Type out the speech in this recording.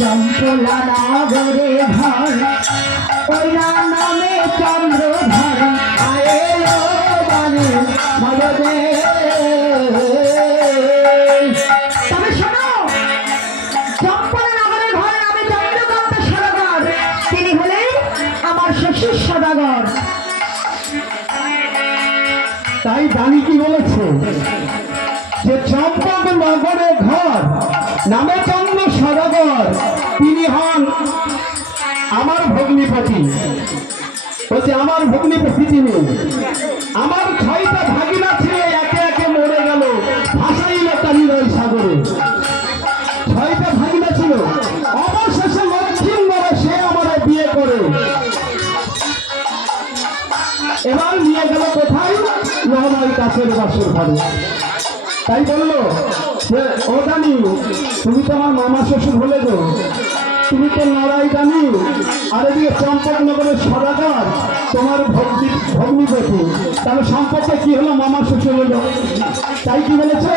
চম্পলা নগরে ঘর ওই নামে চন্দ্রধর আয়েলো বানে মরদে তবে শোনো চম্পলা তিনি হলেন আমার শ্বশুর সদাগর। তাই দানি কি বলেছে? যে চম্পক নগরে ঘর, নামে চন্দ্র সদাগর তিনি হন আমার ভগ্নিপতি। বলছে, আমার ভগ্নিপতি তিনি। আমার ছয়টা ভাগিনা ছিল একে একে মরে গেল, ভাসাইল তারি সাগরে। ছয়টা ভাগিনা ছিল। অবশেষে লক্ষ্মী মরে সে আমার বিয়ে করে। এবার নিয়ে গেল কোথায়? রহমার কাছের বাসর ঘরে। তাই বলল যে, ও দানি, তুমি তো আমার মামা শ্বশুর হলে তো তুমি তো লড়াই দানি। আর এদিকে চম্পকনগরের সদাকার তোমার ভক্তি ভগ্নিপতি। তাহলে সম্পর্কে কি হলো মামা শ্বশুর হলো? তাই কি বলেছে?